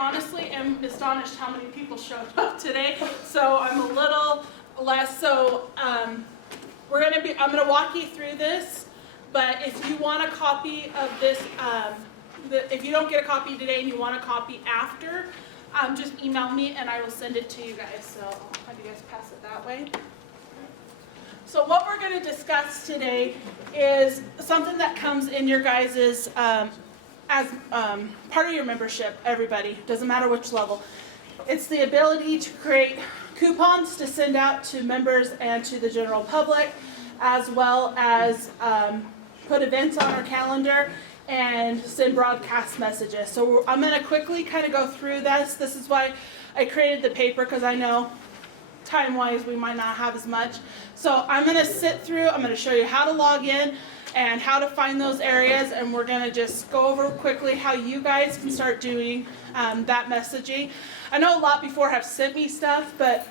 honestly am astonished how many people showed up today, so I'm a little less. So I'm gonna walk you through this, but if you want a copy of this, if you don't get a copy today and you want a copy after, just email me and I will send it to you guys. So I'll have you guys pass it that way. So what we're going to discuss today is something that comes in your guys's as part of your membership. Everybody, doesn't matter which level. It's the ability to create coupons to send out to members and to the general public, as well as put events on our calendar and send broadcast messages. So I'm going to quickly kind of go through this. This is why I created the paper, because I know time-wise we might not have as much. So I'm going to sit through, I'm going to show you how to log in and how to find those areas, and we're going to just go over quickly how you guys can start doing that messaging. I know a lot before have sent me stuff, but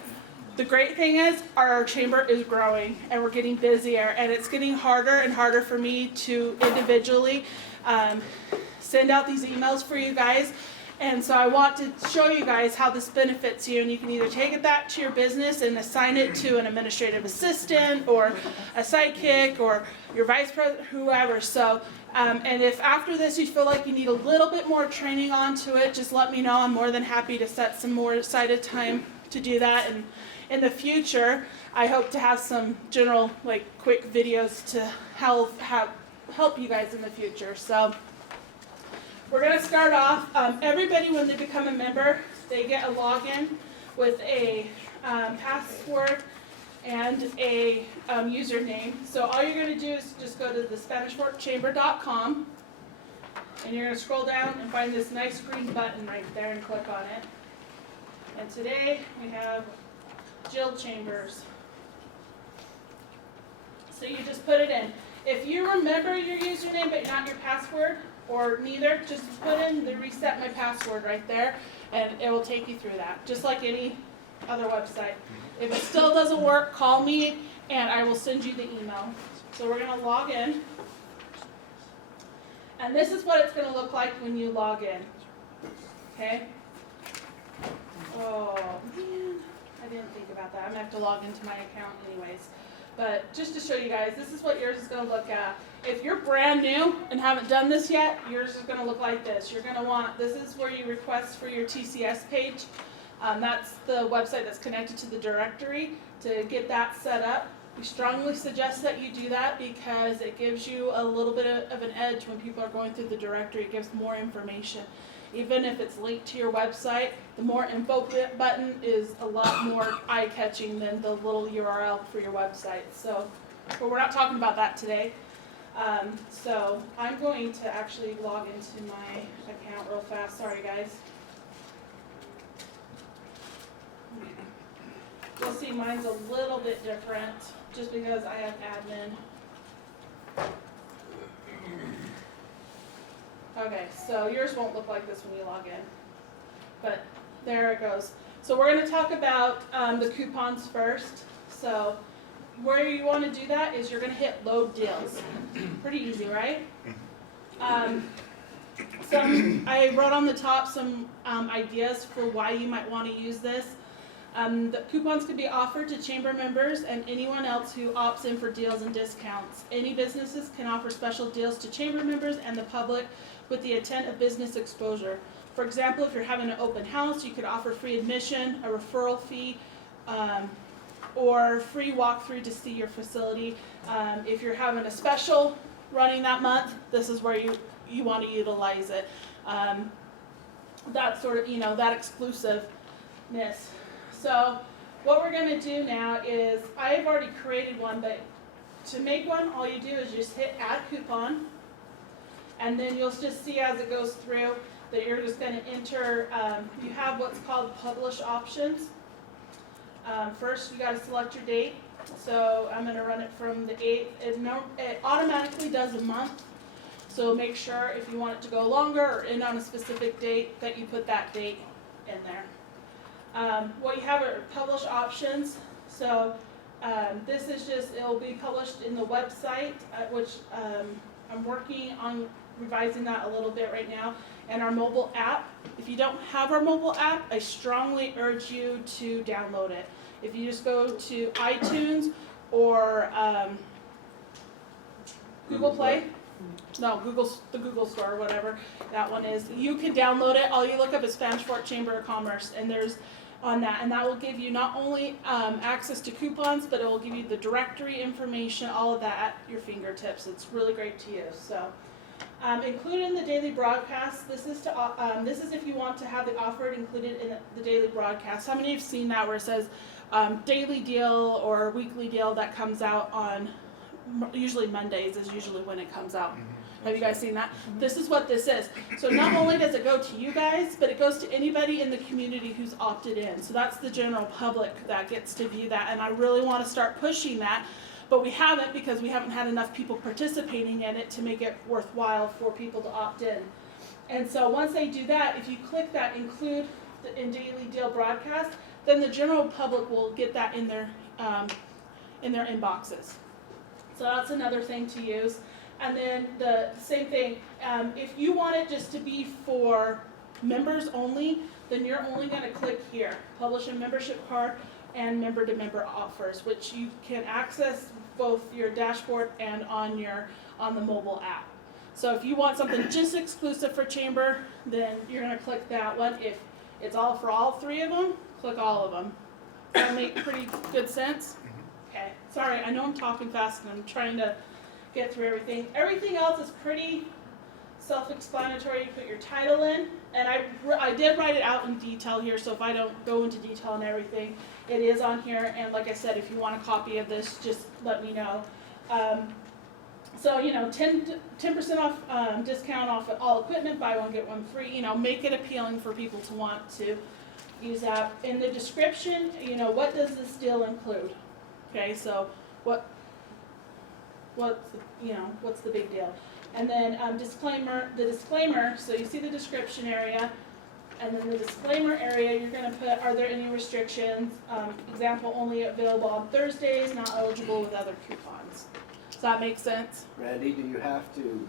the great thing is our chamber is growing and we're getting busier, and it's getting harder and harder for me to individually send out these emails for you guys. And so I want to show you guys how this benefits you, and you can either take it back to your business and assign it to an administrative assistant or a sidekick or your vice president, whoever. So, and if after this you feel like you need a little bit more training onto it, just let me know. I'm more than happy to set some more aside time to do that. And in the future, I hope to have some general, like, quick videos to help you guys in the future. So we're going to start off. Everybody, when they become a member, they get a login with a password and a username. So all you're going to do is just go to the SpanishForkChamber.com, and you're going to scroll down and find this nice green button right there and click on it. And today we have Jill Chambers. So you just put it in. If you remember your username but not your password, or neither, just put in the reset my password right there, and it will take you through that, just like any other website. If it still doesn't work, call me and I will send you the email. So we're going to log in, and this is what it's going to look like when you log in. Okay? Oh man, I didn't think about that. I'm going to have to log into my account anyways. But just to show you guys, this is what yours is going to look at. If you're brand new and haven't done this yet, yours is going to look like this. You're going to want, this is where you request for your TCS page. That's the website that's connected to the directory. To get that set up, we strongly suggest that you do that because it gives you a little bit of an edge when people are going through the directory. It gives more information. Even if it's linked to your website, the more info button is a lot more eye-catching than the little URL for your website. So, but we're not talking about that today. So I'm going to actually log into my account real fast. Sorry, guys. You'll see mine's a little bit different just because I have admin. Okay, so yours won't look like this when you log in, but there it goes. So we're going to talk about the coupons first. So where you want to do that is you're going to hit load deals. Pretty easy, right? I wrote on the top some ideas for why you might want to use this. The coupons could be offered to chamber members and anyone else who opts in for deals and discounts. Any businesses can offer special deals to chamber members and the public with the intent of business exposure. For example, if you're having an open house, you could offer free admission, a referral fee, or free walkthrough to see your facility. If you're having a special running that month, this is where you want to utilize it. That sort of, that exclusiveness. So what we're going to do now is, I've already created one, but to make one, all you do is just hit add coupon, and then you'll just see as it goes through that you're just going to enter, you have what's called publish options. First, you got to select your date. So I'm going to run it from the 8th. It automatically does a month. So make sure if you want it to go longer or end on a specific date that you put that date in there. What you have are publish options. So this is just, it'll be published in the website, which I'm working on revising that a little bit right now. and our mobile app. If you don't have our mobile app, I strongly urge you to download it. If you just go to iTunes or Google Play, no, the Google Store, whatever that one is, you can download it. All you look up is Spanish Fork Chamber of Commerce, and there's on that, and that will give you not only access to coupons, but it will give you the directory information, all of that at your fingertips. It's really great to use. So, included in the daily broadcast, this is if you want to have the offer included in the daily broadcast. How many have seen that where it says daily deal or weekly deal that comes out on usually Mondays is usually when it comes out? Have you guys seen that? This is what this is. So not only does it go to you guys, but it goes to anybody in the community who's opted in. So that's the general public that gets to view that. And I really want to start pushing that, but we haven't because we haven't had enough people participating in it to make it worthwhile for people to opt in. And so once they do that, if you click that include in daily deal broadcast, then the general public will get that in their inboxes. So that's another thing to use. And then the same thing, if you want it just to be for members only, then you're only going to click here, publish a membership card and member-to-member offers, which you can access both your dashboard and on the mobile app. So if you want something just exclusive for Chamber, then you're going to click that one. If it's all for all three of them, click all of them. Does that make pretty good sense? Okay. Sorry, I know I'm talking fast and I'm trying to get through everything. Everything else is pretty self-explanatory. You put your title in, and I did write it out in detail here, so if I don't go into detail on everything, it is on here. And like I said, if you want a copy of this, just let me know. So 10% off discount off all equipment, buy one get one free. Make it appealing for people to want to use that. In the description, what does this deal include? Okay, so what's the big deal? And then the disclaimer, so you see the description area, and then the disclaimer area, you're going to put, are there any restrictions? Example, only available on Thursdays, not eligible with other coupons. Does that make sense? Randy, do you have to,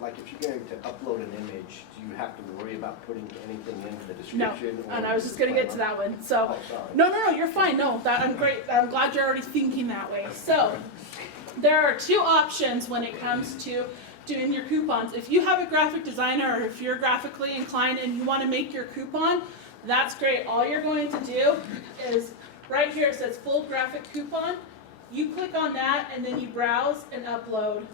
like if you're going to upload an image, do you have to worry about putting anything in the description? No, and I was just going to get to that one. So, sorry. No, you're fine. No, I'm great. I'm glad you're already thinking that way. So, there are two options when it comes to doing your coupons. If you have a graphic designer or if you're graphically inclined and you want to make your coupon, that's great. All you're going to do is right here it says full graphic coupon. You click on that and then you browse and upload.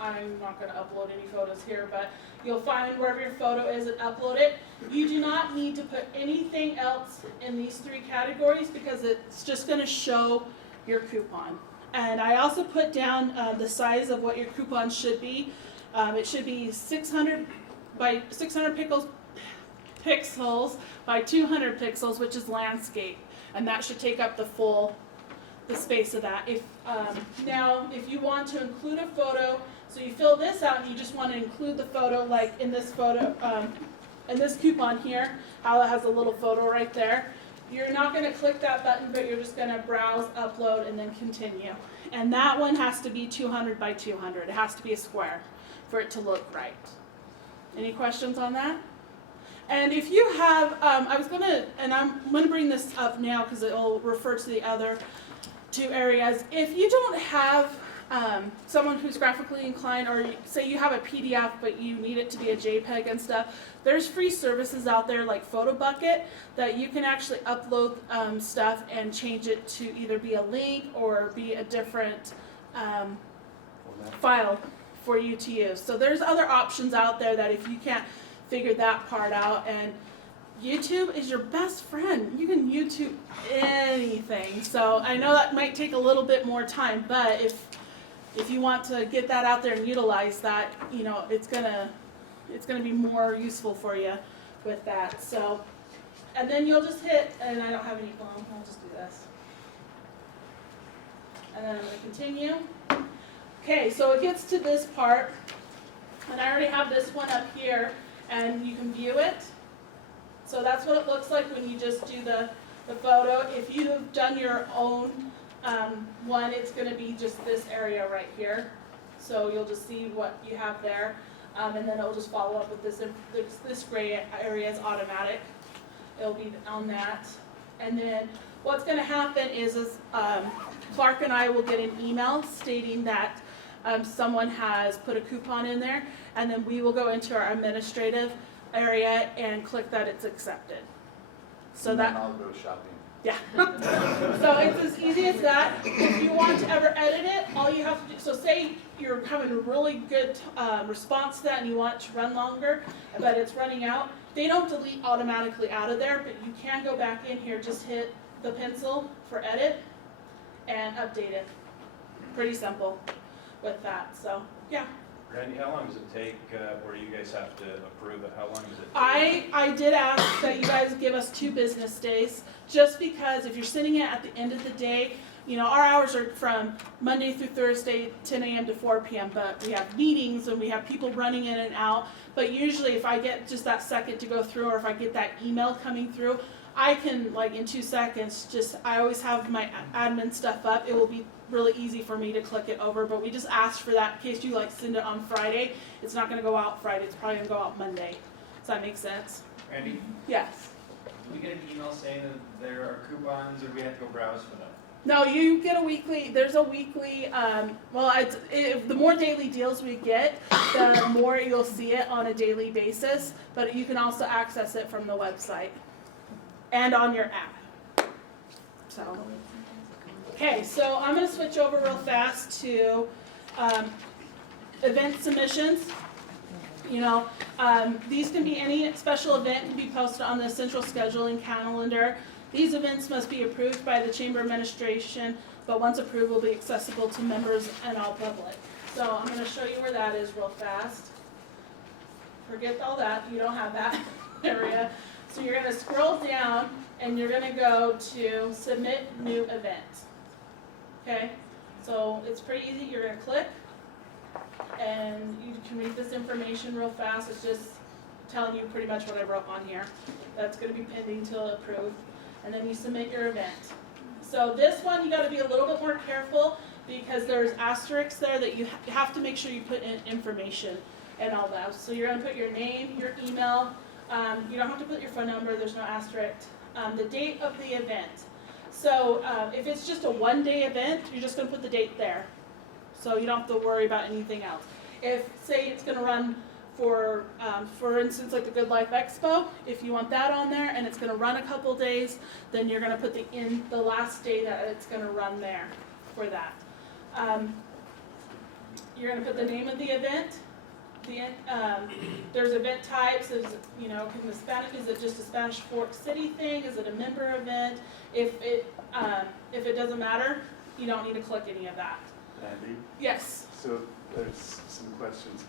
I'm not going to upload any photos here, but you'll find wherever your photo is and upload it. You do not need to put anything else in these three categories because it's just going to show your coupon. And I also put down the size of what your coupon should be. It should be 600 by 600 pixels by 200 pixels, which is landscape, and that should take up the space of that. Now, if you want to include a photo, so you fill this out and you just want to include the photo, like in this photo, in this coupon here, how it has a little photo right there. You're not going to click that button, but you're just going to browse, upload, and then continue. And that one has to be 200 by 200. It has to be a square for it to look right. Any questions on that? And if you have, I'm going to bring this up now because it will refer to the other two areas. If you don't have someone who's graphically inclined, or say you have a PDF but you need it to be a JPEG and stuff, there's free services out there like PhotoBucket that you can actually upload stuff and change it to either be a link or be a different file for you to use. So there's other options out there that if you can't figure that part out, and YouTube is your best friend. You can YouTube anything. So I know that might take a little bit more time, but if you want to get that out there and utilize that, it's gonna be more useful for you with that. So, and then you'll just hit, and I don't have any foam, I'll just do this. And then I'm gonna continue. Okay, so it gets to this part, and I already have this one up here, and you can view it. So that's what it looks like when you just do the photo. If you've done your own one, it's going to be just this area right here. So you'll just see what you have there. And then it'll just follow up with this gray area is automatic. It'll be on that. And then what's gonna happen is Clark and I will get an email stating that someone has put a coupon in there, and then we will go into our administrative area and click that it's accepted. So And that, then I'll go shopping. yeah. So it's as easy as that. If you want to ever edit it, all you have to do, so say you're having a really good response to that and you want it to run longer, but it's running out, they don't delete automatically out of there, but you can go back in here, just hit the pencil for edit and update it. Pretty simple with that, so yeah. Randy, how long does it take where you guys have to approve it? How long does it take? I did ask that you guys give us 2 business days, just because if you're sending it at the end of the day, you know, our hours are from Monday through Thursday, 10 a.m. to 4 p.m., but we have meetings and we have people running in and out. But usually if I get just that second to go through, or if I get that email coming through, I can, like in 2 seconds, I always have my admin stuff up. It will be really easy for me to click it over, but we just asked for that in case you like send it on Friday. It's not gonna go out Friday, it's probably gonna go out Monday. Does that make sense? Randy, Yes. do we get an email saying that there are coupons, or do we have to go browse for them? No, you get there's a weekly, the more daily deals we get, the more you'll see it on a daily basis, but you can also access it from the website and on your app. So, okay, so I'm gonna switch over real fast to, event submissions. You know, these can be any special event can be posted on the central scheduling calendar. These events must be approved by the Chamber Administration, but once approved will be accessible to members and all public. So I'm going to show you where that is real fast. Forget all that, you don't have that area. So you're going to scroll down and you're going to go to Submit New Event. Okay, so it's pretty easy. You're going to click and you can read this information real fast. It's just telling you pretty much what I wrote on here. That's going to be pending till approved. And then you submit your event. So this one you got to be a little bit more careful because there's asterisks there that you have to make sure you put in information and all that. So you're going to put your name, your email. You don't have to put your phone number. There's no asterisk. The date of the event. So if it's just a one-day event, you're just going to put the date there. So you don't have to worry about anything else. If, say, it's going to run for instance, like the Good Life Expo, if you want that on there and it's going to run a couple days, then you're going to put the last day that it's going to run there for that. You're going to put the name of the event. There's event types. Is it just a Spanish Fork City thing? Is it a member event? If it doesn't matter, you don't need to click any of that. Andy? Yes. So there's some questions.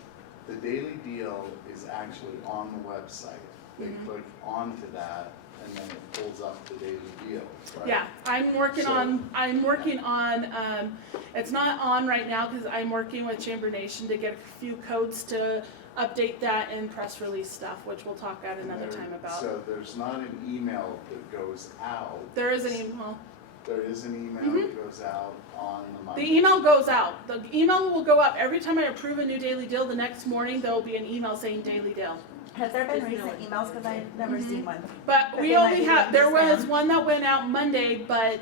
The daily deal is actually on the website. They click onto that and then it pulls up the daily deal, right? Yeah, I'm working on, it's not on right now because I'm working with Chamber Nation to get a few codes to update that and press release stuff, which we'll talk at another time about. So there's not an email that goes out. There is an email. There is an email that goes out on the Monday. The email goes out. The email will go out every time I approve a new daily deal. The next morning there will be an email saying daily deal. Has there been recent emails? Because I've never seen one. But we only have, there was one that went out Monday, but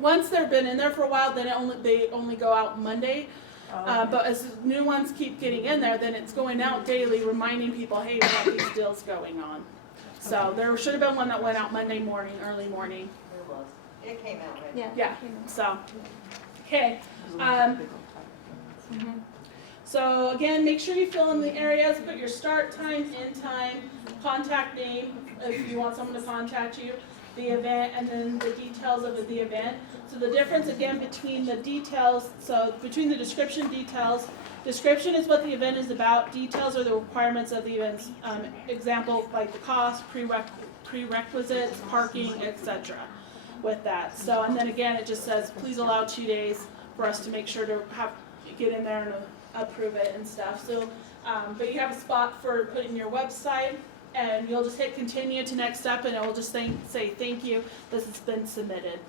once they've been in there for a while, then they only go out Monday. But as new ones keep getting in there, then it's going out daily, reminding people, hey, we have these deals going on. So there should have been one that went out Monday morning, early morning. There was. It came out, right? Yeah. Yeah, so, okay. So again, make sure you fill in the areas, put your start time, end time, contact name, if you want someone to contact you, the event, and then the details of the event. So the difference again between the details, so between the description details, description is what the event is about, details are the requirements of the events. Example, like the cost, prerequisites, parking, etc. with that. So, and then again, it just says, please allow 2 days for us to make sure to get in there and approve it and stuff. So, but you have a spot for putting your website, and you'll just hit continue to next step, and it will just say thank you, this has been submitted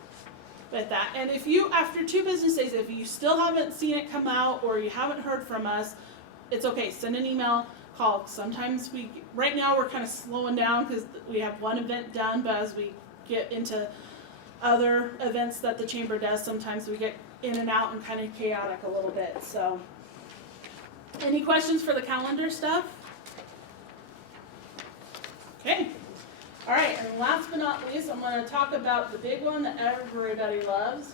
with that. And if you, after 2 business days, if you still haven't seen it come out or you haven't heard from us, it's okay. Send an email call. Sometimes right now we're kind of slowing down because we have one event done, but as we get into other events that the chamber does, sometimes we get in and out and kind of chaotic a little bit. So, any questions for the calendar stuff? Okay. All right, and last but not least, I'm going to talk about the big one that everybody loves,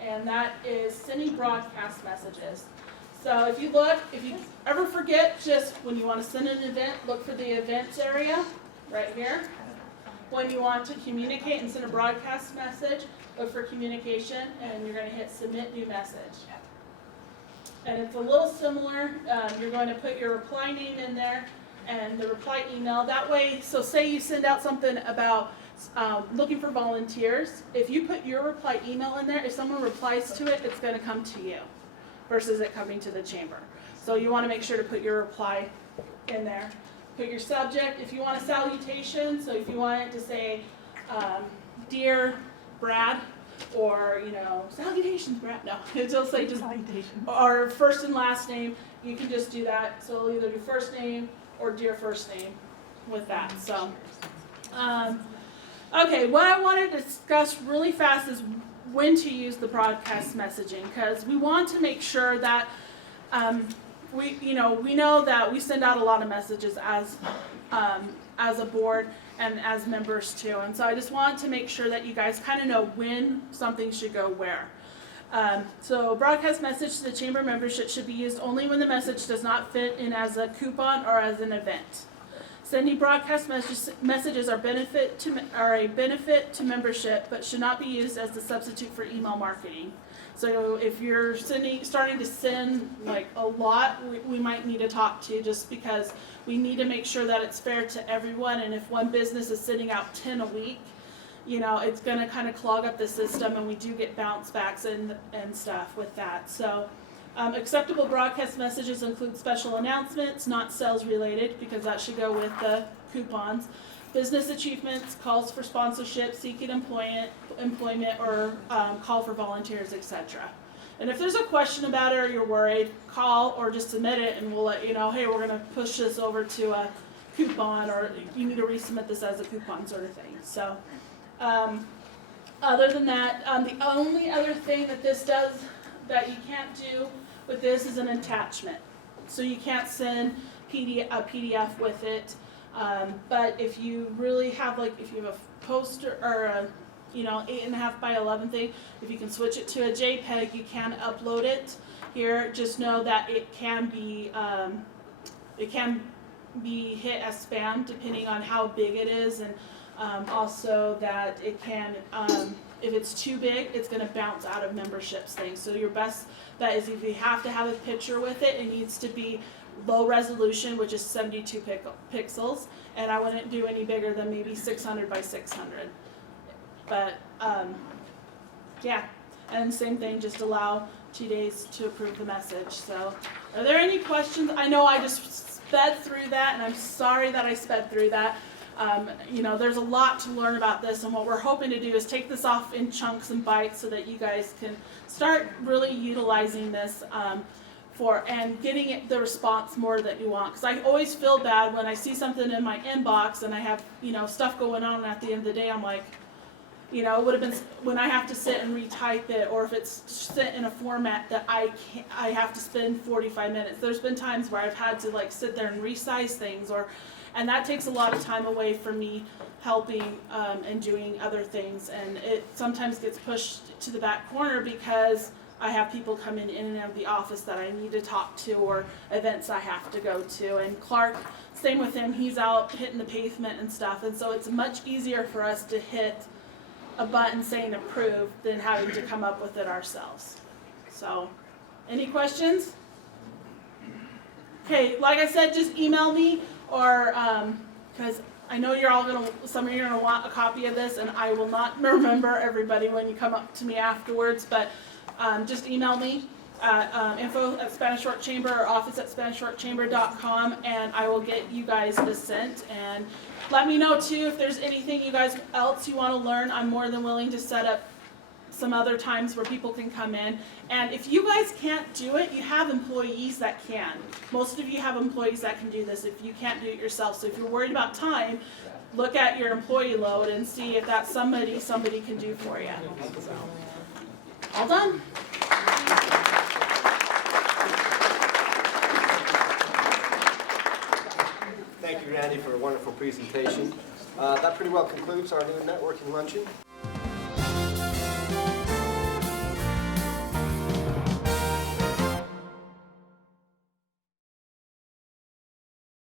and that is sending broadcast messages. So if you ever forget, just when you want to send an event, look for the events area right here. When you want to communicate and send a broadcast message, look for communication, and you're going to hit submit new message. And it's a little similar. You're going to put your reply name in there and the reply email. That way, so say you send out something about looking for volunteers. If you put your reply email in there, if someone replies to it, it's going to come to you versus it coming to the chamber. So you want to make sure to put your reply in there. Put your subject. If you want a salutation, so if you want it to say, Dear Brad, or, salutations, Brad. No, it'll say just, or first and last name. You can just do that. So it'll either do first name or dear first name with that. So, okay, what I want to discuss really fast is when to use the broadcast messaging, because we want to make sure that we know that we send out a lot of messages as a board and as members too, and so I just want to make sure that you guys kind of know when something should go where. So broadcast message to the chamber membership should be used only when the message does not fit in as a coupon or as an event. Sending broadcast messages are a benefit to membership, but should not be used as the substitute for email marketing. So if you're starting to send like a lot, we might need to talk to you, just because we need to make sure that it's fair to everyone. And if one business is sending out 10 a week, it's going to kind of clog up the system, and we do get bounce backs and stuff with that. So acceptable broadcast messages include special announcements, not sales related, because that should go with the coupons. Business achievements, calls for sponsorship, seeking employment, or call for volunteers, etc. And if there's a question about it or you're worried, call or just submit it, and we'll let you know, hey, we're going to push this over to a coupon, or you need to resubmit this as a coupon sort of thing. So other than that, the only other thing that this does that you can't do with this is an attachment. So you can't send a PDF with it. But if you really have, if you have a poster or a 8.5 by 11 thing, if you can switch it to a JPEG, you can upload it here. Just know that it can be hit as spam depending on how big it is, and also that it can, if it's too big, it's going to bounce out of memberships things. So your best bet is, if you have to have a picture with it, it needs to be low resolution, which is 72 pixels, and I wouldn't do any bigger than maybe 600 by 600. But yeah, and same thing, just allow 2 days to approve the message. So are there any questions? I know I just sped through that, and I'm sorry that I sped through that. There's a lot to learn about this, and what we're hoping to do is take this off in chunks and bites so that you guys can start really utilizing this and getting the response more that you want. Because I always feel bad when I see something in my inbox and I have stuff going on, and at the end of the day I'm like, it would have been when I have to sit and retype it, or if it's sent in a format that I have to spend 45 minutes. There's been times where I've had to sit there and resize things, and that takes a lot of time away from me helping and doing other things, and it sometimes gets pushed to the back corner because I have people coming in and out of the office that I need to talk to, or events I have to go to. And Clark, same with him, he's out hitting the pavement and stuff, and so it's much easier for us to hit a button saying approve than having to come up with it ourselves. So, any questions? Okay, like I said, just email me, or because I know some of you are gonna want a copy of this, and I will not remember everybody when you come up to me afterwards, but just email me at info@SpanishForkChamber or office@SpanishForkChamber.com, and I will get you guys this sent. And let me know too if there's anything you guys else you want to learn. I'm more than willing to set up some other times where people can come in. And if you guys can't do it, you have employees that can. Most of you have employees that can do this if you can't do it yourself. So if you're worried about time, look at your employee load and see if that's somebody can do for you. So, all done? Thank you, Randy, for a wonderful presentation. That pretty well concludes our new networking luncheon.